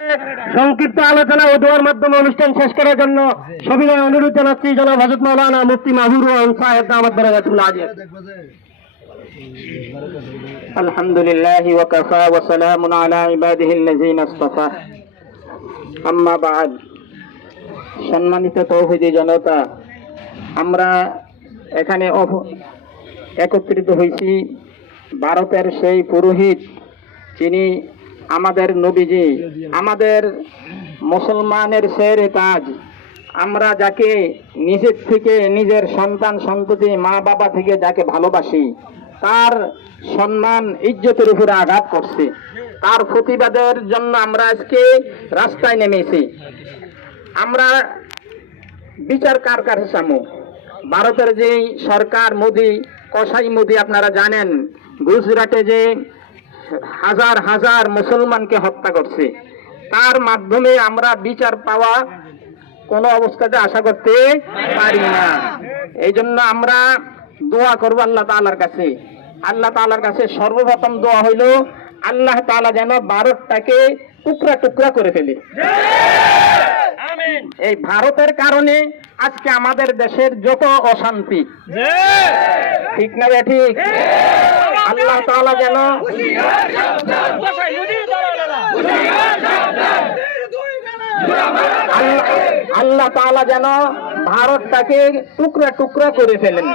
সংক্ষিপ্ত আলোচনা ও দোয়ার মাধ্যমে অনুষ্ঠান শেষ করার জন্য সবিনয় অনুরোধ জানাচ্ছি জনাব হযরত মাওলানা মুফতি মাহবুবুর রহমান সাহেব দামাত বারাকাতুল আজিজ। আলহামদুলিল্লাহি ওয়া কাফা ওয়া সালামুন আলা ইবাদিহিল্লাযিনা ইসতাফা। আম্মা বা'দ। সম্মানিত তৌহিদি জনতা, আমরা এখানে একত্রিত হয়েছি ভারতের সেই পুরোহিত যিনি আমাদের নবীজি, আমাদের মুসলমানের শেরে তাজ, আমরা যাকে নিজের থেকে, নিজের সন্তান সন্ততি মা বাবা থেকে যাকে ভালোবাসি, তার সম্মান ইজ্জতের উপরে আঘাত করছে। তার প্রতিবাদের জন্য আমরা আজকে রাস্তায় নেমেছি। আমরা বিচার কার কাছে চামু? ভারতের যে সরকার মোদি, কসাই মোদি, আপনারা জানেন গুজরাটে যে হাজার হাজার মুসলমানকে হত্যা করছে, তার মাধ্যমে আমরা বিচার পাওয়া কোনো অবস্থাতে আশা করতে পারি না। এই জন্য আমরা দোয়া করবো আল্লাহ তাআলার কাছে। আল্লাহ তাআলার কাছে সর্বপ্রথম দোয়া হইল আল্লাহ তাআলা যেন ভারতটাকে টুকরা টুকরা করে ফেলে। এই ভারতের কারণে আজকে আমাদের দেশের যত অশান্তি, ঠিক না ঠিক? আল্লাহ তাআলা যেন আল্লাহ তাআলা যেন ভারতটাকে টুকরা টুকরা করে ফেলেন।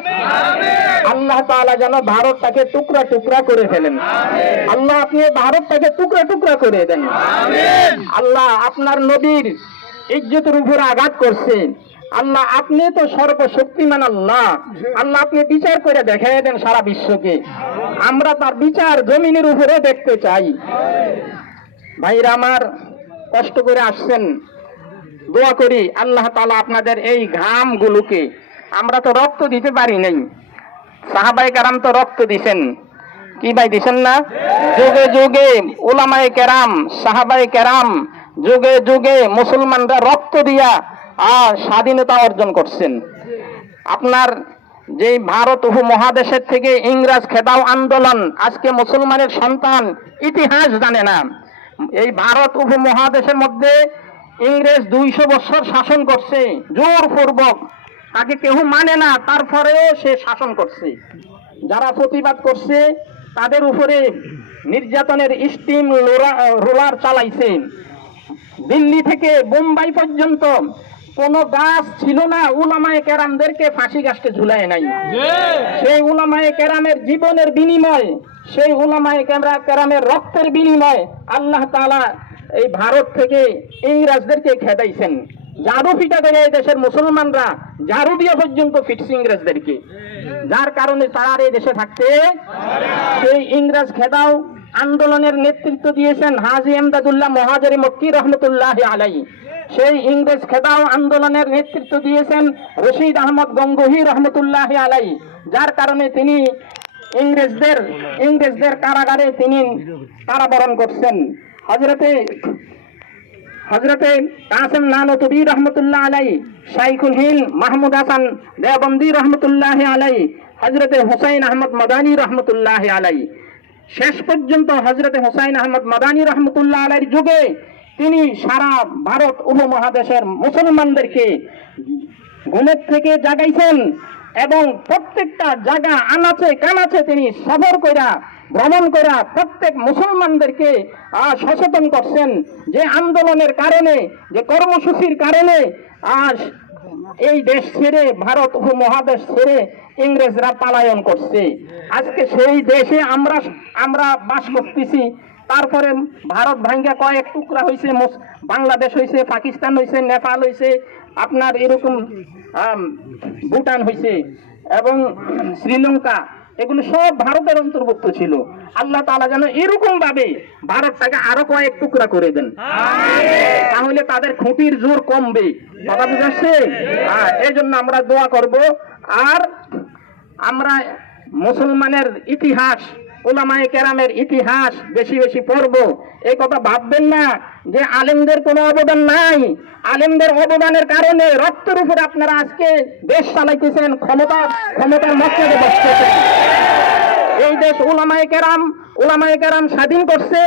আল্লাহ তাআলা যেন ভারতটাকে টুকরা টুকরা করে ফেলেন। আল্লাহ আপনি ভারতটাকে টুকরা টুকরা করে দেন। আল্লাহ আপনার নবীর ইজ্জতের উপরে আঘাত করছেন। আল্লাহ আপনি তো সর্বশক্তিমান আল্লাহ। আল্লাহ আপনি বিচার করে দেখাই দেন সারা বিশ্বকে। আমরা তার বিচার জমিনের উপরে দেখতে চাই। ভাইরা আমার, কষ্ট করে আসছেন, দোয়া করি আল্লাহ তাআলা আপনাদের এই ঘামগুলোকে, আমরা তো রক্ত দিতে পারি নাই, সাহাবায়ে কেরাম তো রক্ত দিছেন, কি ভাই দিছেন না? যুগে যুগে উলামায়ে কেরাম, সাহাবায়ে কেরাম, যুগে যুগে মুসলমানরা রক্ত দিয়া স্বাধীনতা অর্জন করছেন। আপনার যে ভারত উপমহাদেশের থেকে ইংরেজ খেদাও আন্দোলন, আজকে মুসলমানের সন্তান ইতিহাস জানে না। এই ভারত উপমহাদেশের মধ্যে ইংরেজ 200 বছর শাসন করছে জোরপূর্বক, তাকে কেউ মানে না, তারপরেও সে শাসন করছে। যারা প্রতিবাদ করছে তাদের উপরে নির্যাতনের স্টিম রোলার চালাইছে। দিল্লি থেকে বোম্বাই পর্যন্ত কোনো গাছ ছিল না উলামায়ে কেরামদেরকে ফাঁসি গাছকে ঝুলায় নাই। সেই উলামায়ে কেরামের জীবনের বিনিময়, সেই উলামায়ে কেরামের রক্তের বিনিময় আল্লাহ তাআলা এই ভারত থেকে ইংরেজদেরকে খেদাইছেন। ঝাড়ু পিটা করে এই দেশের মুসলমানরা ঝাড়ু দিয়ে পর্যন্ত ফিটছে ইংরেজদেরকে, যার কারণে তারা এই দেশে থাকতে। সেই ইংরেজ খেদাও আন্দোলনের নেতৃত্ব দিয়েছেন হাজী এমদাদুল্লাহ মুহাজির মক্কি রহমতুল্লাহি আলাইহি। সেই ইংরেজ খেদাও আন্দোলনের নেতৃত্ব দিয়েছেন রশিদ আহমদ গঙ্গোহী রহমতুল্লাহি আলাইহি, যার কারণে তিনি ইংরেজদের কারাগারে তিনি কারাবরণ করছেন। হযরতে কাসেম নানতুবী রহমতুল্লাহ আলাইহি, শাইখুল হিন্দ মাহমুদ হাসান দেওবন্দি রহমতুল্লাহি আলাইহি, হযরতে হুসাইন আহমদ মাদানী রহমতুল্লাহি আলাইহি, শেষ পর্যন্ত হযরতে হুসাইন আহমদ মাদানী রহমতুল্লাহ আলাইহির যুগে তিনি সারা ভারত উপমহাদেশের মুসলমানদেরকে ঘুমের থেকে জাগাইছেন এবং প্রত্যেকটা জায়গা আনাচে কানাচে তিনি সফর কইরা, ভ্রমণ করা প্রত্যেক মুসলমানদেরকে সচেতন করছেন যে আন্দোলনের কারণে, যে কর্মসূচির কারণে আজ এই দেশ ছেড়ে, ভারত উপমহাদেশ ছেড়ে ইংরেজরা পলায়ন করছে। আজকে সেই দেশে আমরা বাস করতেছি। তারপরে ভারত ভাঙ্গা কয়েক টুকরা হয়েছে, বাংলাদেশ হয়েছে, পাকিস্তান হয়েছে, নেপাল হয়েছে, আপনার এরকম ভুটান হয়েছে এবং শ্রীলঙ্কা, এগুলো সব ভারতের অন্তর্ভুক্ত ছিল। আল্লাহ তাআলা যেন এরকম ভাবে ভারতটাকে আরো কয়েক টুকরা করে দেন, তাহলে তাদের খুঁটির জোর কমবে। কথা বুঝাচ্ছে? এই জন্য আমরা দোয়া করব। আর আমরা মুসলমানের ইতিহাস, উলামায়ে কেরামের ইতিহাস বেশি বেশি পড়ব। এই কথা ভাববেন না যে আলেমদের কোনো অবদান নাই। আলেমদের অবদানের কারণে রক্তের উপরে আপনারা আজকে দেশ চালাইতেছেন, ক্ষমতার মসনদে বসতেছেন। এই দেশ উলামায়ে কেরাম উলামায়ে কেরাম স্বাধীন করছে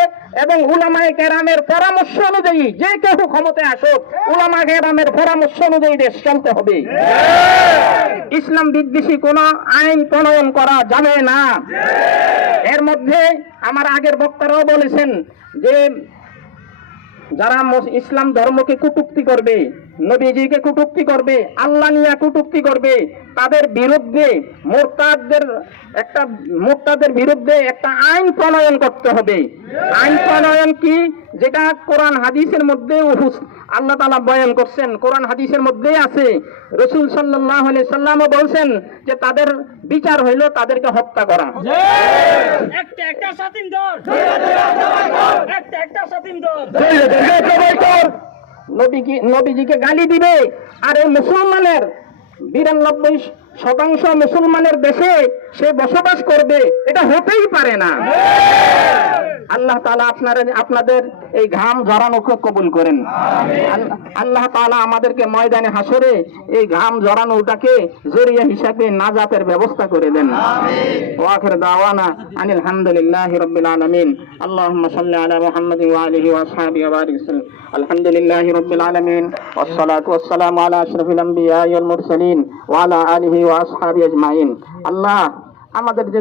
এবং উলামায়ে কেরামের পরামর্শ অনুযায়ী যে কেউ ক্ষমতায় আসুক, উলামায়ে কেরামের পরামর্শ অনুযায়ী দেশ চলতে হবে। ইসলাম বিদ্বেষী কোনো আইন প্রণয়ন করা যাবে না। এর মধ্যে আমার আগের বক্তারাও বলেছেন যে যারা ইসলাম ধর্মকে কটূক্তি করবে, নবীজিকে কটূক্তি করবে, আল্লাহ নিয়ে কটূক্তি করবে, তাদের বিরুদ্ধে মোরতাদের বিরুদ্ধে একটা আইন প্রণয়ন করতে হবে। আইন প্রণয়ন কি? যেটা কোরআন হাদিসের মধ্যে আল্লাহ তাআলা বয়ান করছেন, কোরআন হাদিসের মধ্যেই আছে। রাসূল সাল্লাল্লাহু আলাইহি সাল্লামও বলছেন যে তাদের বিচার হইল তাদেরকে হত্যা করা। নবীজিকে গালি দিবে আর এই মুসলমানের 92% মুসলমানের দেশে সে বসবাস করবে, এটা হতেই পারে না। আল্লাহ তাআলা আপনাদের এই ঘাম ঝরানোকে কবুল করেন। আল্লাহ তাআলা আমাদেরকে ময়দানে হাসরে এই ঘাম ঝরানোটাকে জরিয়া হিসাবে নাজাতের ব্যবস্থা করে দেন। ওয়া আখির দাওয়ানা আনিল হামদুলিল্লাহি রাব্বিল আলামিন। আল্লাহুম্মা সাল্লি আলা মুহাম্মাদিন ওয়া আলিহি ওয়া আসহাবিহি ওয়া বারিক সাল্লাম। আলহামদুলিল্লাহি রাব্বিল আলামিন ওয়াসসালাতু ওয়াসসালামু আলা আশরাফিল আমবিয়া ওয়াল মুরসালিন ওয়া আলা আলিহি ওয়া আসহাবিহি আজমাইন। আল্লাহ আমাদের যে